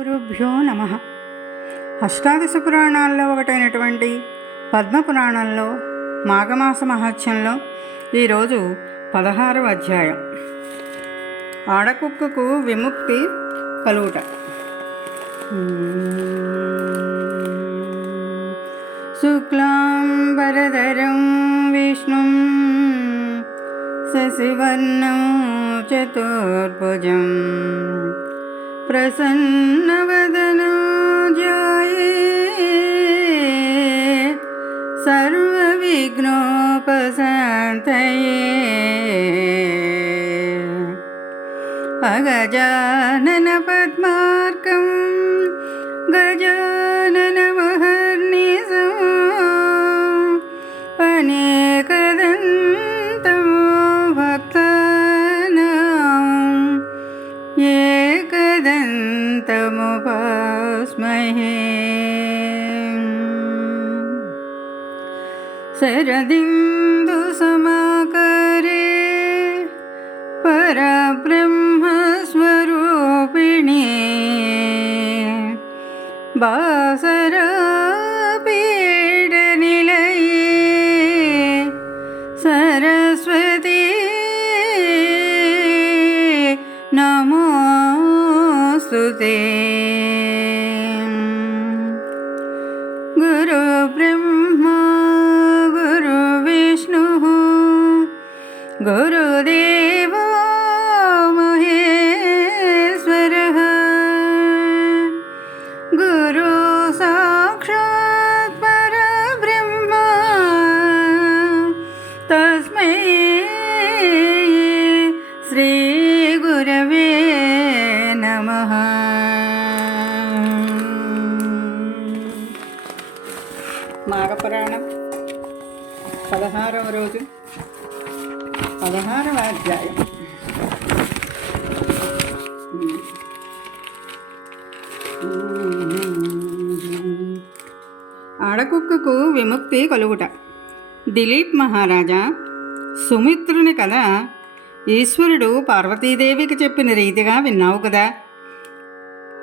గురుభ్యో నమ. అష్టాదశ పురాణాల్లో ఒకటైనటువంటి పద్మ పురాణంలో మాఘమాస మహత్యంలో ఈరోజు పదహారవ అధ్యాయం. ఆడకుక్కకు విముక్తి కలుగుట. శుక్లాంబరధరం విష్ణుం శశివర్ణం చతుర్భుజం. प्रसन्नवदना जाये सर्वविघ्नोपशान्तये अगजाननपद्मार्कम् ശരദിം మాఘపురాణం పదహారవ రోజు పదహారవ అధ్యాయం ఆడకుక్కకు విముక్తి కలుగుట దిలీప్ మహారాజా సుమిత్రుని కథ ఈశ్వరుడు పార్వతీదేవికి చెప్పిన రీతిగా విన్నావు కదా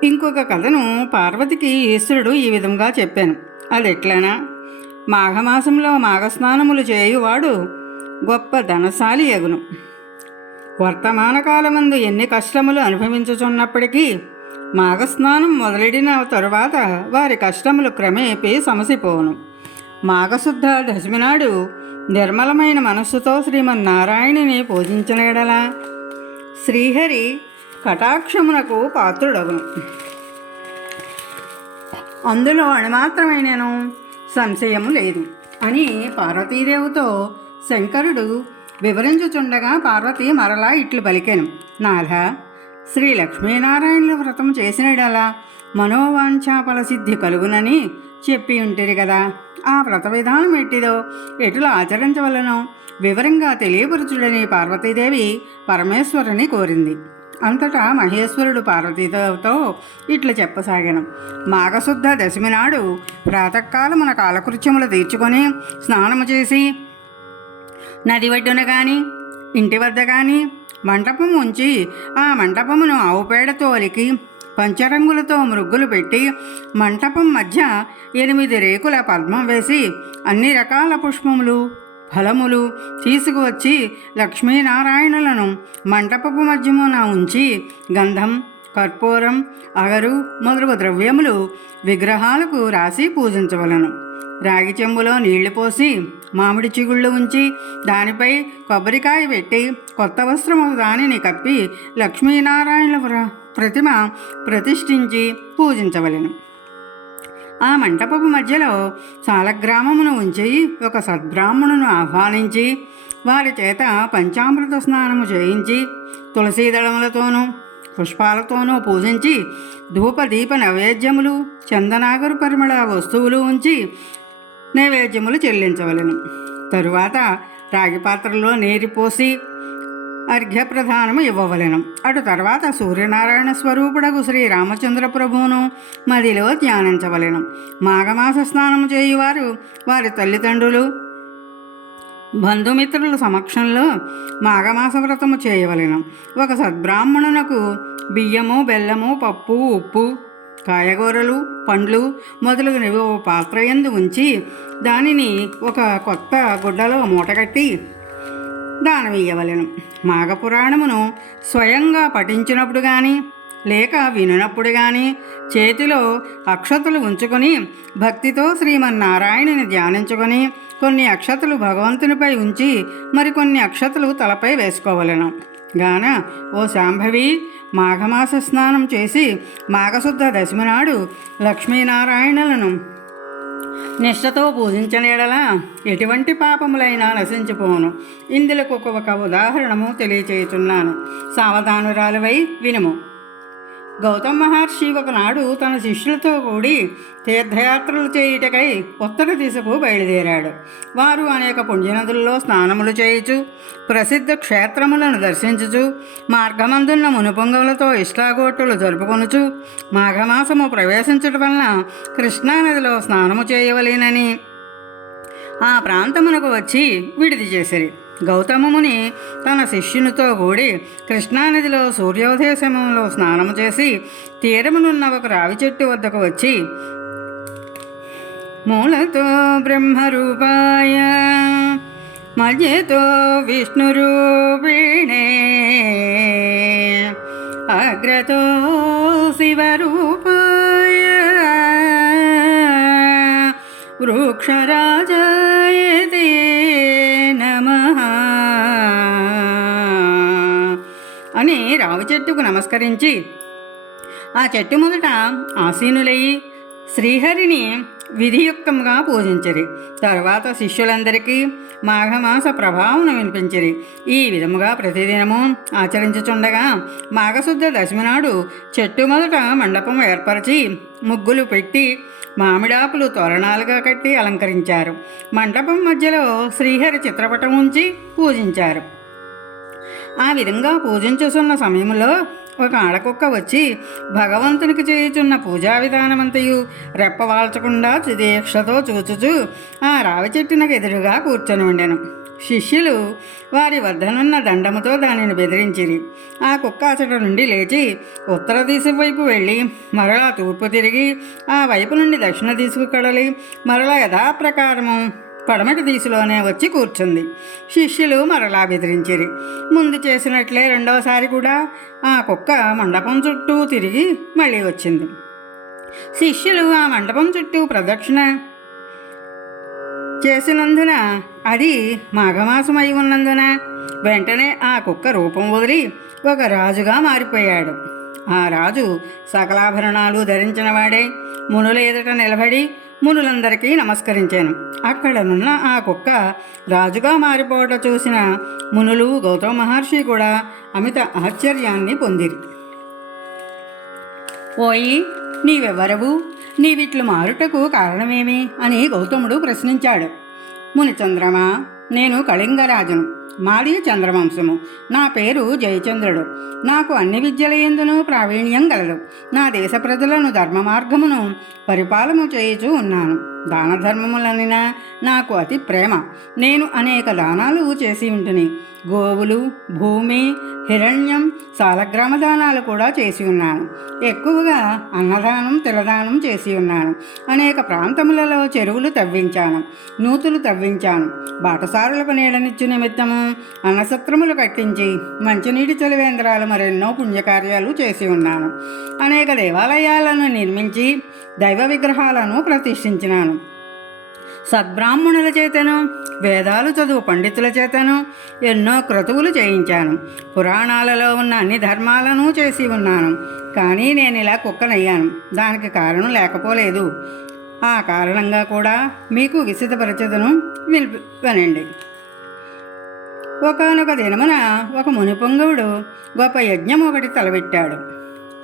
ఇంకొక కథను పార్వతికి ఈశ్వరుడు ఈ విధంగా చెప్పాను అది ఎట్లనా మాఘమాసంలో మాఘస్నానములు చేయువాడు గొప్ప ధనశాలి ఎగును. వర్తమాన కాలమందు ఎన్ని కష్టములు అనుభవించుచున్నప్పటికీ మాఘస్నానం మొదలెడిన తరువాత వారి కష్టములు క్రమేపీ సమసిపోవును. మాఘశుద్ధ దశమి నాడు నిర్మలమైన మనస్సుతో శ్రీమన్నారాయణుని పూజించలేడలా శ్రీహరి కటాక్షమునకు పాత్రుడగును. అందులో అణుమాత్రమైనను సంశయము లేదు. అని పార్వతీదేవితో శంకరుడు వివరించుచుండగా పార్వతి మరలా ఇట్లు పలికాను. నాథ శ్రీ లక్ష్మీనారాయణుల వ్రతం చేసినడలా మనోవాంఛాపల సిద్ధి కలుగునని చెప్పి ఉంటిరి కదా. ఆ వ్రత విధానం ఎట్టిదో ఎటులో ఆచరించవలనో వివరంగా తెలియపరచుడని పార్వతీదేవి పరమేశ్వరుని కోరింది. అంతటా మహేశ్వరుడు పార్వతీదేవితో ఇట్లా చెప్పసాగాను. మాఘశుద్ధ దశమి నాడు ప్రాతకాలమున కాలకృత్యములు తీర్చుకొని స్నానము చేసి నది ఒడ్డున కానీ ఇంటి వద్ద కానీ మంటపం ఉంచి ఆ మంటపమును ఆవు పేడతో అలికి పంచరంగులతో మృగ్గులు పెట్టి మంటపం మధ్య ఎనిమిది రేకుల పద్మం వేసి అన్ని రకాల పుష్పములు ఫలములు తీసుకువచ్చి లక్ష్మీనారాయణులను మంటపపు మధ్యమున ఉంచి గంధం కర్పూరం అగరు మొదలగు ద్రవ్యములు విగ్రహాలకు రాసి పూజించవలను. రాగి చెంబులో నీళ్ళు పోసి మామిడి చిగుళ్ళు ఉంచి దానిపై కొబ్బరికాయ పెట్టి కొత్త వస్త్రము దానిని కప్పి లక్ష్మీనారాయణ ప్ర- ప్రతిమ ప్రతిష్ఠించి పూజించవలెను. ఆ మంటపపు మధ్యలో సాలగ్రామమును ఉంచి ఒక సద్బ్రాహ్మణును ఆహ్వానించి వారి చేత పంచామృత స్నానము చేయించి తులసీదళములతోనూ పుష్పాలతోనూ పూజించి ధూపదీప నైవేద్యములు చందనాగరు పరిమళ వస్తువులు ఉంచి నైవేద్యములు చెల్లించవలెను. తరువాత రాగి పాత్రలో నీరు పోసి అర్ఘ్యప్రధానము ఇవ్వవలెను అటు తర్వాత సూర్యనారాయణ స్వరూపుడకు శ్రీ రామచంద్ర ప్రభువును మదిలో ధ్యానించవలెను. మాఘమాస స్నానము చేయువారు వారి తల్లిదండ్రులు బంధుమిత్రుల సమక్షంలో మాఘమాస వ్రతము చేయవలెను. ఒక సద్బ్రాహ్మణునకు బియ్యము బెల్లము పప్పు ఉప్పు కాయగూరలు పండ్లు మొదలగునవి ఓ పాత్ర ఎందు ఉంచి దానిని ఒక కొత్త గుడ్డలో మూటగట్టి దానవీయవలను. మాఘపురాణమును స్వయంగా పఠించినప్పుడు కానీ లేక వినినప్పుడు కానీ చేతిలో అక్షతలు ఉంచుకొని భక్తితో శ్రీమన్నారాయణుని ధ్యానించుకొని కొన్ని అక్షతలు భగవంతునిపై ఉంచి మరికొన్ని అక్షతలు తలపై వేసుకోవలెను. గాన ఓ శాంభవి మాఘమాస స్నానం చేసి మాఘశుద్ధ దశమి నాడు లక్ష్మీనారాయణలను నిష్ఠతో పూజించనేడల ఎటువంటి పాపములైనా నశించిపోను ఇందులకు ఒక ఉదాహరణము తెలియచేయుచున్నాను. సావధానురాలువై వినుము. గౌతమ మహర్షి ఒకనాడు తన శిష్యులతో కూడి తీర్థయాత్రలు చేయుటకై ఉత్తర దిశకు బయలుదేరాడు. వారు అనేక పుణ్యనదుల్లో స్నానములు చేయుచు ప్రసిద్ధ క్షేత్రములను దర్శించుచు మార్గమందున్న మునుపొంగవులతో ఇష్టాగోట్టులు జరుపుకొనుచు మాఘమాసము ప్రవేశించటం వలన కృష్ణానదిలో స్నానము చేయవలేనని ఆ ప్రాంతమునకు వచ్చి విడిది చేసిరి. గౌతమముని తన శిష్యునితో కూడి కృష్ణానదిలో సూర్యోదయ సమయంలో స్నానము చేసి తీరమునున్న ఒక రావి చెట్టు వద్దకు వచ్చి మూలతో బ్రహ్మరూపాయ మధ్యతో విష్ణురూపిణే అగ్రతో శివరూపాయ వృక్షరాజా రావి చెట్టుకు నమస్కరించి ఆ చెట్టు మొదట ఆసీనులయ్యి శ్రీహరిని విధియుక్తంగా పూజించరి. తర్వాత శిష్యులందరికీ మాఘమాస ప్రభావం వినిపించరి. ఈ విధముగా ప్రతిదినము ఆచరించుచుండగా మాఘశుద్ధ దశమి నాడు చెట్టు మొదట మండపం ఏర్పరిచి ముగ్గులు పెట్టి మామిడాకులు తోరణాలుగా కట్టి అలంకరించారు. మండపం మధ్యలో శ్రీహరి చిత్రపటం ఉంచి పూజించారు. ఆ విధంగా పూజించుచున్న సమయంలో ఒక ఆడకుక్క వచ్చి భగవంతునికి చేయుచున్న పూజా విధానమంతయు రెప్పవాల్చకుండా దీక్షతో చూచుచు ఆ రావి చెట్టునకు ఎదురుగా కూర్చొని ఉండెను. శిష్యులు వారి వద్దనున్న దండముతో దానిని బెదిరించిరి. ఆ కుక్క అచట నుండి లేచి ఉత్తర దిశ వైపు వెళ్ళి మరలా తూర్పు తిరిగి ఆ వైపు నుండి దక్షిణ దిశకు కడలి మరలా యథాప్రకారము పడమటి దిశలోనే వచ్చి కూర్చుంది. శిష్యులు మరలా బెదిరించిరి. ముందు చేసినట్లే రెండవసారి కూడా ఆ కుక్క మండపం చుట్టూ తిరిగి మళ్ళీ వచ్చింది. శిష్యులు ఆ మండపం చుట్టూ ప్రదక్షిణ చేసినందున అది మాఘమాసం అయి ఉన్నందున వెంటనే ఆ కుక్క రూపం వదిలి ఒక రాజుగా మారిపోయాడు. ఆ రాజు సకలాభరణాలు ధరించిన వాడే. మునుల ఎదుట నిలబడి మునులందరికీ నమస్కరించాను. అక్కడనున్న ఆ కుక్క రాజుగా మారిపోవట చూసిన మునులు గౌతమ మహర్షి కూడా అమిత ఆశ్చర్యాన్ని పొందిరి. ఓయి నీవెవరవు? నీవిట్లు మారుటకు కారణమేమి? అని గౌతముడు ప్రశ్నించాడు. మునిచంద్రమా నేను కళింగరాజును మాది చంద్రవంశము. నా పేరు జయచంద్రుడు. నాకు అన్ని విద్యల ఎందును ప్రావీణ్యం గలదు. నా దేశ ప్రజలను ధర్మ మార్గమును పరిపాలన చేయుచూ ఉన్నాను. దాన ధర్మములనిన నాకు అతి ప్రేమ. నేను అనేక దానాలు చేసి ఉంటుని. గోవులు భూమి హిరణ్యం సాలగ్రామ దానాలు కూడా చేసి ఉన్నాను. ఎక్కువగా అన్నదానం తిలదానం చేసి ఉన్నాను. అనేక ప్రాంతములలో చెరువులు తవ్వించాను. నూతులు తవ్వించాను. బాటసారులకు నీడనిచ్చు నిమిత్తము అన్నసత్రములు కట్టించి మంచినీటి చలివేంద్రాలు మరెన్నో పుణ్యకార్యాలు చేసి ఉన్నాను. అనేక దేవాలయాలను నిర్మించి దైవ విగ్రహాలను ప్రతిష్ఠించినాను. సద్బ్రాహ్మణుల చేతను వేదాలు చదువు పండితుల చేతను ఎన్నో క్రతువులు చేయించాను. పురాణాలలో ఉన్న అన్ని ధర్మాలను చేసి ఉన్నాను. కానీ నేను ఇలా కుక్కనయ్యాను. దానికి కారణం లేకపోలేదు. ఆ కారణంగా కూడా మీకు విసితపరచదను. వినిపి వినండి. ఒకనొక దినమున ఒక మునిపొంగవుడు గొప్ప యజ్ఞం ఒకటి తలబెట్టాడు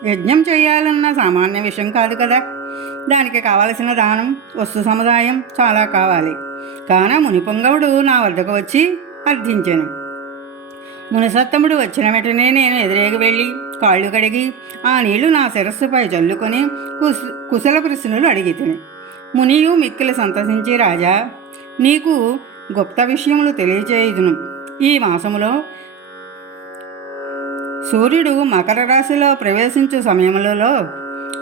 యజ్ఞం చేయాలన్న సామాన్య విషయం కాదు కదా? దానికి కావలసిన దానం వస్తు సముదాయం చాలా కావాలి. కాన మునిపొంగవుడు నా వద్దకు వచ్చి అర్థించాను మునిసత్తముడు వచ్చిన వెంటనే నేను ఎదురేగి వెళ్ళి కాళ్ళు కడిగి ఆ నీళ్ళు నా శిరస్సుపై చల్లుకొని కుశ కుశల ప్రశ్నలు అడిగి తిని మునియు మిక్కిలి సంతసించి రాజా నీకు గుప్త విషయములు తెలియచేయుదును. ఈ మాసములో సూర్యుడు మకర రాశిలో ప్రవేశించు సమయములలో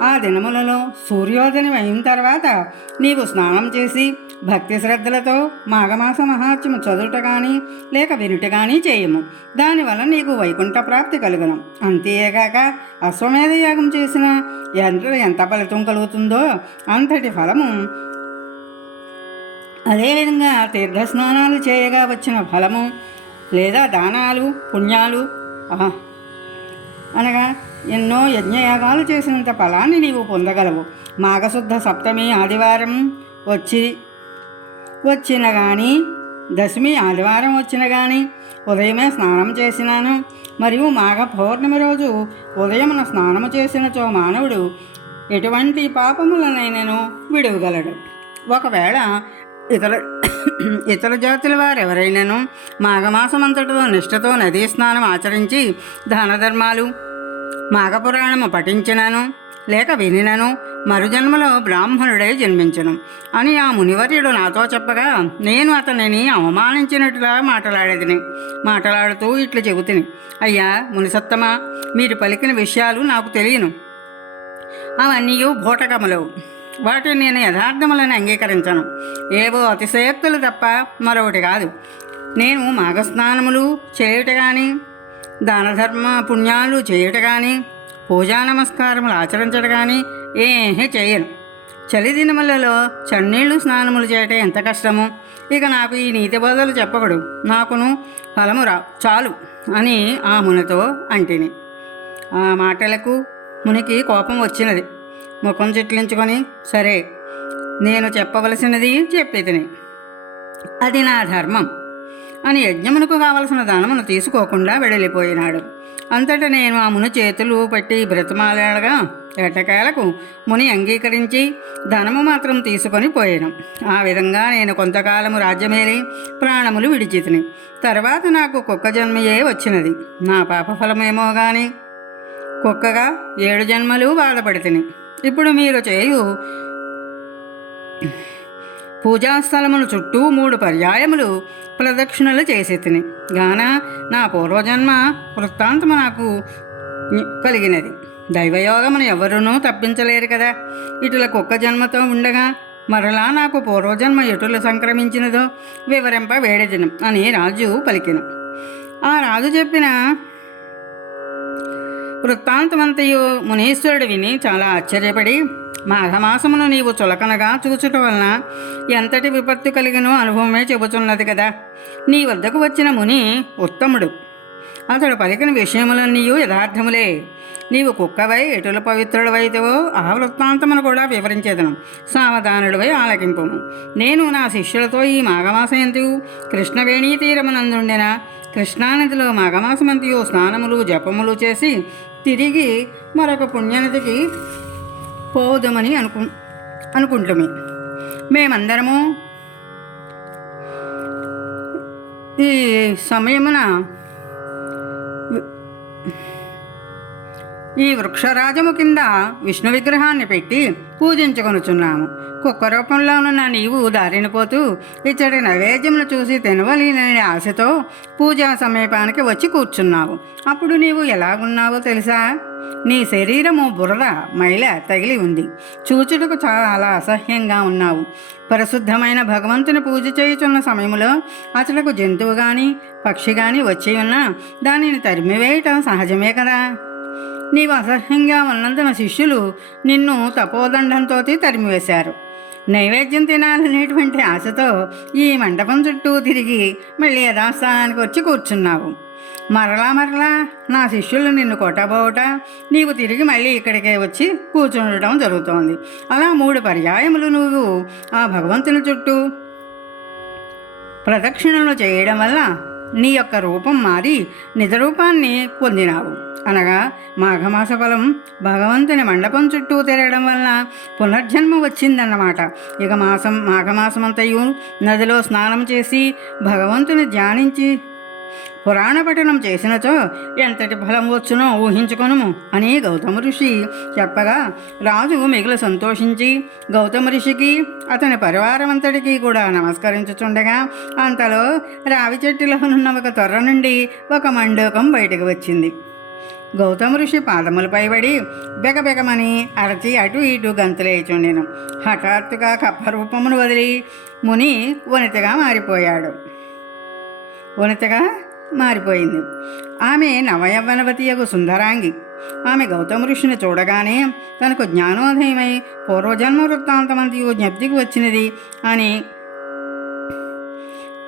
ఆ దినములలో సూర్యోదయం అయిన తర్వాత నీవు స్నానం చేసి భక్తి శ్రద్ధలతో మాఘమాస మహాత్మ్యము చదువుట కానీ లేక వినుట కానీ చేయము. దానివల్ల నీకు వైకుంఠ ప్రాప్తి కలుగును. అంతేగాక అశ్వమేధ యాగం చేసిన ఎంత ఎంత ఫలితం కలుగుతుందో అంతటి ఫలము అదేవిధంగా తీర్థస్నానాలు చేయగా వచ్చిన ఫలము లేదా దానాలు పుణ్యాలు అనగా ఎన్నో యజ్ఞయాగాలు చేసినంత ఫలాన్ని నీవు పొందగలవు. మాఘశుద్ధ సప్తమి ఆదివారం వచ్చి వచ్చిన కానీ దశమి ఆదివారం వచ్చిన కానీ ఉదయమే స్నానం చేసినాను. మరియు మాఘ పౌర్ణమి రోజు ఉదయమున స్నానము చేసినచో మానవుడు ఎటువంటి పాపములనైనను విడువగలడు. ఒకవేళ ఇతర ఇతర జాతుల వారు ఎవరైనాను మాఘమాసమంతటిలో నిష్ఠతో నదీ స్నానం ఆచరించి దాన ధర్మాలు మాఘపురాణము పఠించినను లేక వినినను మరుజన్మలో బ్రాహ్మణుడై జన్మించను. అని ఆ మునివర్యుడు నాతో చెప్పగా నేను అతనిని అవమానించినట్టుగా మాట్లాడేదిని. మాట్లాడుతూ ఇట్లు చెబుతిని. అయ్యా మునిసత్తమా మీరు పలికిన విషయాలు నాకు తెలియను. అవన్నీ భూటకములవు. వాటిని నేను యథార్థములను అంగీకరించను. ఏవో అతిశయోక్తులు తప్ప మరొకటి కాదు. నేను మాఘస్నానములు చేయుట కానీ దానధర్మ పుణ్యాలు చేయట కానీ పూజా నమస్కారములు ఆచరించట కానీ ఏమీ చేయను. చలి దినములలో చన్నీళ్ళు స్నానములు చేయటం ఎంత కష్టమో? ఇక నాకు ఈ నీతి బోధలు చెప్పకూడదు. నాకును ఫలము రా చాలు అని ఆ మునితో అంటిని. ఆ మాటలకు మునికి కోపం వచ్చినది. ముఖం చిట్లించుకొని సరే నేను చెప్పవలసినది చెప్పేతిని. అది నా ధర్మం. అని యజ్ఞమునకు కావలసిన ధనమును తీసుకోకుండా వెడలిపోయినాడు. అంతట నేను ఆ ముని చేతులు పట్టి బ్రతమాలాడగా ఎటకాలకు ముని అంగీకరించి ధనము మాత్రం తీసుకొని పోయాను. ఆ విధంగా నేను కొంతకాలము రాజ్యమేలి ప్రాణములు విడిచితిని. తర్వాత నాకు కుక్క జన్మయే వచ్చినది. నా పాపఫలమేమో కానీ కుక్కగా ఏడు జన్మలు బాధపడితిని. ఇప్పుడు మీరు చేయు పూజాస్థలముల చుట్టూ మూడు పర్యాయములు ప్రదక్షిణలు చేసేతిని. గాన నా పూర్వజన్మ వృత్తాంతము నాకు కలిగినది. దైవయోగమును ఎవరునూ తప్పించలేరు కదా. ఇటుల కుక్క జన్మతో ఉండగా మరలా నాకు పూర్వజన్మ ఎటులు సంక్రమించినదో వివరింప వేడదినం అని రాజు పలికెను. ఆ రాజు చెప్పిన వృత్తాంతమంతయు మునీశ్వరుడు విని చాలా ఆశ్చర్యపడి మాఘమాసమును నీవు చులకనగా చూచుట వలన ఎంతటి విపత్తు కలిగినో అనుభవమే చెబుతున్నది కదా. నీ వద్దకు వచ్చిన ముని ఉత్తముడు. అతడు పలికిన విషయములన్నీ యథార్థములే. నీవు కుక్కవై ఎటుల పవిత్రుడవైతేవో ఆ వృత్తాంతమును కూడా వివరించేదను. సావధానుడివై ఆలకింపము. నేను నా శిష్యులతో ఈ మాఘమాసయంతియు కృష్ణవేణీ తీరమునందుండిన కృష్ణానదిలో మాఘమాసమంతియు స్నానములు జపములు చేసి తిరిగి మరొక పుణ్యనదికి పోదుమని అనుకు అనుకుంటుమి. మేమందరము ఈ సమయమున ఈ వృక్షరాజము కింద విష్ణు విగ్రహాన్ని పెట్టి పూజించుకొనుచున్నాము. కుక్క రూపంలో ఉన్న నీవు దారిన పోతూ ఇచ్చటి నైవేద్యమును చూసి తినవలేనని ఆశతో పూజా సమీపానికి వచ్చి కూర్చున్నావు. అప్పుడు నీవు ఎలాగున్నావో తెలుసా? నీ శరీరము బుర్ర మైల తగిలి ఉంది. చూచుటకు చాలా అసహ్యంగా ఉన్నావు. పరిశుద్ధమైన భగవంతుని పూజ చేయుచున్న సమయంలో అతలకు జంతువు కానీ పక్షి కానీ వచ్చి ఉన్నా దానిని తరిమివేయటం సహజమే కదా. నీవు అసహ్యంగా ఉన్నందున శిష్యులు నిన్ను తపోదండంతో తరిమివేశారు. నైవేద్యం తినాలనేటువంటి ఆశతో ఈ మండపం చుట్టూ తిరిగి మళ్ళీ యథాస్థానానికి వచ్చి కూర్చున్నావు. మరలా మరలా నా శిష్యులు నిన్ను కొట్టబోట నీవు తిరిగి మళ్ళీ ఇక్కడికే వచ్చి కూర్చుండటం జరుగుతోంది. అలా మూడు పర్యాయములు నువ్వు ఆ భగవంతుని చుట్టూ ప్రదక్షిణలు చేయడం వల్ల నీ యొక్క రూపం మారి నిజ రూపాన్ని పొందినావు. అనగా మాఘమాస ఫలం భగవంతుని మండపం చుట్టూ తిరగడం వల్ల పునర్జన్మ వచ్చిందన్నమాట. ఇక మాసం మాఘమాసమంతయు నదిలో స్నానం చేసి భగవంతుని ధ్యానించి పురాణ పఠనం చేసినచో ఎంతటి ఫలం వచ్చునో ఊహించుకొనుము అని గౌతమ ఋషి చెప్పగా రాజు మిగులు సంతోషించి గౌతమ ఋషికి అతని పరివారం అంతటికీ కూడా నమస్కరించుచుండగా అంతలో రావి చెట్టులో ఉన్న ఒక తొర్ర నుండి ఒక మండోకం బయటకు వచ్చింది. గౌతమ ఋషి పాదములపై పడి బెగబెగమని అరచి అటు ఇటు గంతులేచుండెను. హఠాత్తుగా కప్ప రూపమును వదిలి ముని వనితగా మారిపోయాడు. వనితగా మారిపోయింది. ఆమె నవయవ్వనవతియగు యొక్క సుందరాంగి. ఆమె గౌతమ ఋషిని చూడగానే తనకు జ్ఞానోదయమై పూర్వజన్మ వృత్తాంతమంతయు జ్ఞప్తికి వచ్చినది అని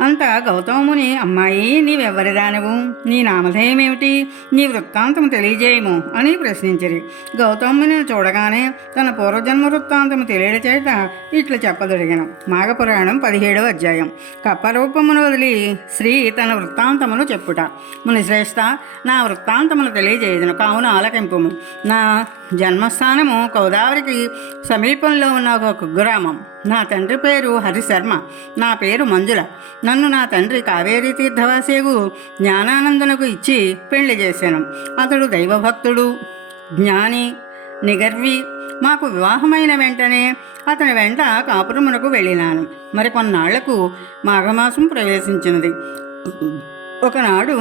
అంత గౌతముని అమ్మాయి నీవెవ్వరిదానవు నీ నామధేయమేమిటి? నీ వృత్తాంతము తెలియజేయము అని ప్రశ్నించిరి. గౌతముని చూడగానే తన పూర్వజన్మ వృత్తాంతము తెలియడ చేత ఇట్లు చెప్పదొడిగను. మాఘపురాణం పదిహేడవ అధ్యాయం. కప్పరూపమును వదిలి శ్రీ తన వృత్తాంతమును చెప్పుట. మునిశ్రేష్ఠ నా వృత్తాంతమును తెలియజేయదును. కావున ఆలకింపుము. నా జన్మస్థానము గోదావరికి సమీపంలో ఉన్న ఒక కుగ్రామం. నా తండ్రి పేరు హరిశర్మ. నా పేరు మంజుల. నన్ను నా తండ్రి కావేరీ తీర్థవాసేగు జ్ఞానానందునకు ఇచ్చి పెళ్ళి చేశాను. అతడు దైవభక్తుడు జ్ఞాని నిగర్వి. మాకు వివాహమైన వెంటనే అతని వెంట కాపురమునకు వెళ్ళినాను. మరికొన్నాళ్ళకు మాఘమాసం ప్రవేశించినది. ఒకనాడు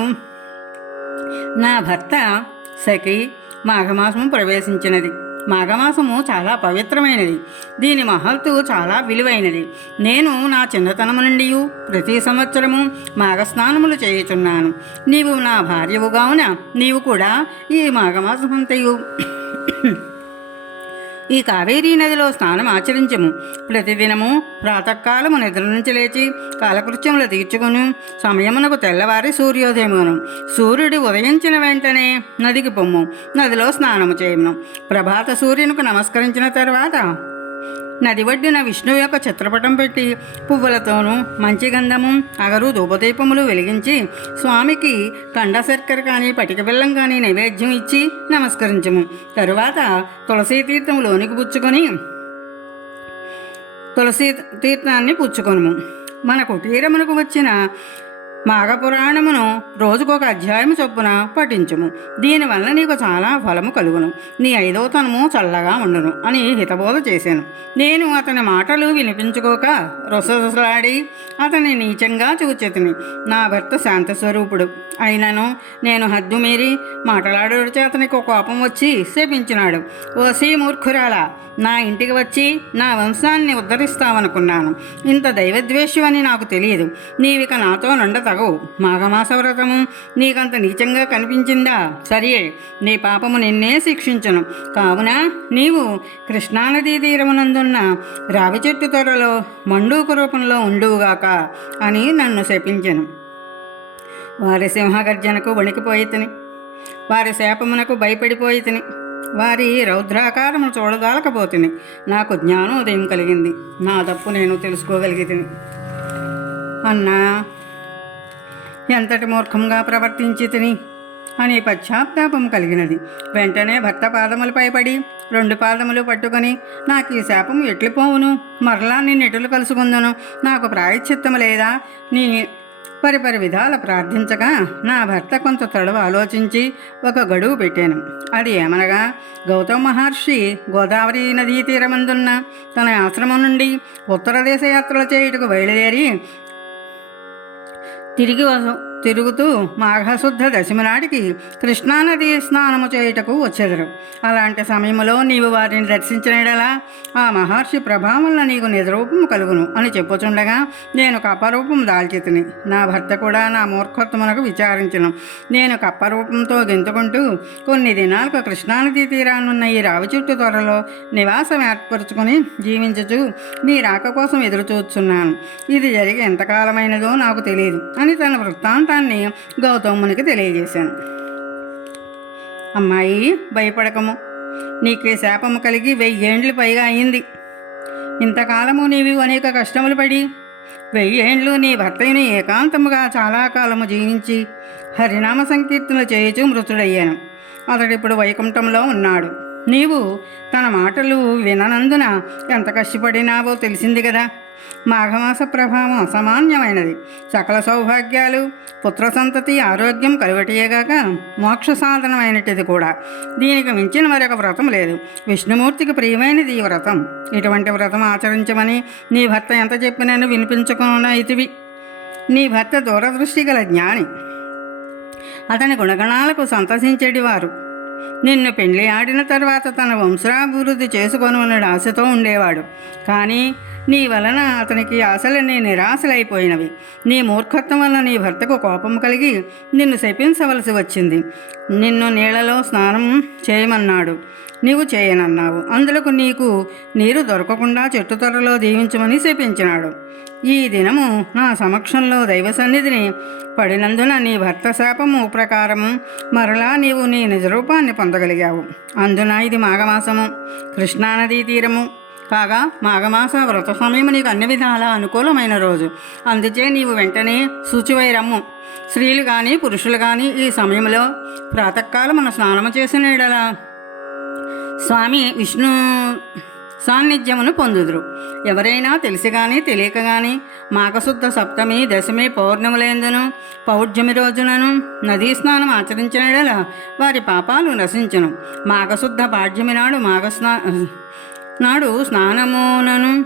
నా భర్త సఖి మాఘమాసము ప్రవేశించినది. మాఘమాసము చాలా పవిత్రమైనది. దీని మహత్తు చాలా విలువైనది. నేను నా చిన్నతనము నుండి ప్రతి సంవత్సరము మాఘస్నానములు చేయుచున్నాను. నీవు నా భార్యవుగావున నీవు కూడా ఈ మాఘమాసమంతయు ఈ కావేరీ నదిలో స్నానం ఆచరించము. ప్రతిదినము ప్రాతకాలము నిద్ర నుంచి లేచి కాలకృత్యములు తీర్చుకుని. సమయమునకు తెల్లవారి సూర్యోదయమును. సూర్యుడు ఉదయించిన వెంటనే నదికి పొమ్ము. నదిలో స్నానము చేయమును ప్రభాత సూర్యునికి నమస్కరించిన తర్వాత నది ఒడ్డున విష్ణువు యొక్క చిత్రపటం పెట్టి పువ్వులతోనూ మంచి గంధము అగరు ధూపదీపములు వెలిగించి స్వామికి కండ శర్కర కానీ పటిక బెల్లం కానీ నైవేద్యం ఇచ్చి నమస్కరించము. తరువాత తులసీ తీర్థం లోనికి పుచ్చుకొని తులసీ తీర్థాన్ని పుచ్చుకొనుము. మన కుటీరమునకు వచ్చిన మాఘపురాణమును రోజుకొక అధ్యాయము చొప్పున పఠించుము. దీనివల్ల నీకు చాలా ఫలము కలుగును. నీ ఐదవ తనము చల్లగా ఉండును అని హితబోధ చేశాను నేను అతని మాటలు వినిపించుకోక రొసరొసలాడి అతని నీచంగా చూచెతిని. నా భర్త శాంతస్వరూపుడు. అయినను నేను హద్దు మీరి మాట్లాడేడిచి అతనికి ఒక కోపం వచ్చి శపించినాడు. ఓసీ మూర్ఖురాలా నా ఇంటికి వచ్చి నా వంశాన్ని ఉద్ధరిస్తావనుకున్నాను. ఇంత దైవద్వేషం అని నాకు తెలియదు. నీవిక నాతో నుండత తగవు మాఘమాస వ్రతము నీకంత నీచంగా కనిపించిందా? సరియే నీ పాపము నిన్నే శిక్షించను. కావున నీవు కృష్ణానదీ తీరమునందున్న రావి చెట్టు త్వరలో మండూకు రూపంలో ఉండువుగాక అని నన్ను శపించెను. వారి సింహగర్జనకు వణికిపోయితని వారి శాపమునకు భయపడిపోయితని వారి రౌద్రాకారము చూడదాలకపోతుంది నాకు జ్ఞానోదయం కలిగింది. నా తప్పు నేను తెలుసుకోగలిగితే అన్నా ఎంతటి మూర్ఖంగా ప్రవర్తించి తిని అని పశ్చాత్తాపం కలిగినది. వెంటనే భర్త పాదములపై పడి రెండు పాదములు పట్టుకొని నాకు ఈ శాపం ఎట్లిపోవును మరలా నేను ఎటులు కలుసుకుందును? నాకు ప్రాయశ్చిత్తము లేదా? నీ పరిపరి విధాల ప్రార్థించగా నా భర్త కొంత తడవ ఆలోచించి ఒక గడువు పెట్టాను. అది ఏమనగా గౌతమ మహర్షి గోదావరి నదీ తీరమందున్న తన ఆశ్రమం నుండి ఉత్తర దేశ యాత్రలు చేయుటకు బయలుదేరి తిరిగి వస- తిరుగుతూ మాఘశుద్ధ దశమి నాటికి కృష్ణానది స్నానము చేయుటకు వచ్చెదరు. అలాంటి సమయంలో నీవు వారిని దర్శించినడలా ఆ మహర్షి ప్రభావం నీకు నిజరూపము కలుగును అని చెప్పుచుండగా నేను కప్పరూపం దాల్చితిని. నా భర్త కూడా నా మూర్ఖత్వమునకు విచారించను. నేను కప్పరూపంతో గెంతుకుంటూ కొన్ని దినాలకు కృష్ణానది తీరానున్న ఈ రావి చుట్టు త్వరలో నివాసం ఏర్పరచుకుని జీవించుచు నీ రాక కోసం ఎదురుచూచున్నాను. ఇది జరిగి ఎంతకాలమైనదో నాకు తెలియదు అని తన వృత్తాంతాన్ని గౌతమునికి తెలియజేశాను. అమ్మాయి భయపడకము. నీకు శాపము కలిగి వెయ్యేండ్లు పైగా అయింది. ఇంతకాలము నీవు అనేక కష్టములు పడి వెయ్యేండ్లు నీ భర్తని ఏకాంతముగా చాలా కాలము జీవించి హరినామ సంకీర్తనలు చేయుచు మృతుడయ్యాను. అతడిప్పుడు వైకుంఠంలో ఉన్నాడు. నీవు తన మాటలు విననందున ఎంత కష్టపడినావో తెలిసింది కదా. మాఘమాస ప్రభావం అసామాన్యమైనది. సకల సౌభాగ్యాలు పుత్ర సంతతి ఆరోగ్యం కలువటియేగాక మోక్ష సాధనమైనటిది కూడా. దీనికి మించిన మరొక వ్రతం లేదు. విష్ణుమూర్తికి ప్రియమైనది ఈ వ్రతం. ఇటువంటి వ్రతం ఆచరించమని నీ భర్త ఎంత చెప్పినను వినిపించుకున్న ఇతివి. నీ భర్త దూరదృష్టి గల జ్ఞాని. అతని గుణగణాలకు సంతసించేటివారు. నిన్ను పెండ్లి ఆడిన తర్వాత తన వంశాభివృద్ధి చేసుకొనున్న ఆశతో ఉండేవాడు. కానీ నీ వలన అతనికి ఆశలన్నీ నిరాశలైపోయినవి. నీ మూర్ఖత్వం వల్ల నీ భర్తకు కోపం కలిగి నిన్ను శపించవలసి వచ్చింది. నిన్ను నీళ్ళలో స్నానం చేయమన్నాడు. నీవు చేయనన్నావు. అందులకు నీకు నీరు దొరకకుండా చెట్టు త్వరలో దీవించమని శపించినాడు. ఈ దినము నా సమక్షంలో దైవ సన్నిధిని పడినందున నీ భర్త శాపము ప్రకారము మరలా నీవు నీ నిజరూపాన్ని పొందగలిగావు. అందున ఇది మాఘమాసము. కృష్ణానదీ తీరము. కాగా మాఘమాస వ్రత సమయం నీకు అన్ని విధాల అనుకూలమైన రోజు. అందుచే నీవు వెంటనే శుచివైరమ్ము స్త్రీలు కానీ పురుషులు కానీ ఈ సమయంలో ప్రాతకాలమున స్నానము చేసిన యెడల స్వామి విష్ణు సాన్నిధ్యమును పొందుదురు. ఎవరైనా తెలిసి కానీ తెలియక కానీ మాఘశుద్ధ సప్తమి దశమి పౌర్ణములందును పౌర్జమి రోజునను నదీ స్నానం ఆచరించిన వారి పాపాలు నశించను. మాఘశుద్ధ పాడ్యమి నాడు మాఘస్నా నాడు స్నానమునను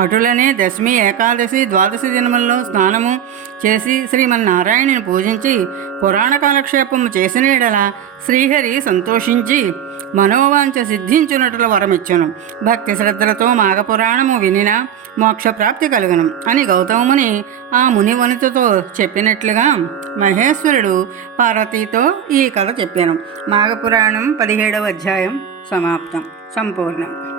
అటులనే దశమి ఏకాదశి ద్వాదశి దినముల్లో స్నానము చేసి శ్రీమన్నారాయణుని పూజించి పురాణ కాలక్షేపము చేసిన యెడల శ్రీహరి సంతోషించి మనోవాంఛ సిద్ధించునట్లు వరమిచ్చును. భక్తి శ్రద్ధలతో మాఘపురాణము వినిన మోక్షప్రాప్తి కలుగును అని గౌతముని ఆ ముని వనితతో చెప్పినట్లుగా మహేశ్వరుడు పార్వతీతో ఈ కథ చెప్పాను. మాఘపురాణం పదిహేడవ అధ్యాయం సమాప్తం. సంపూర్ణం.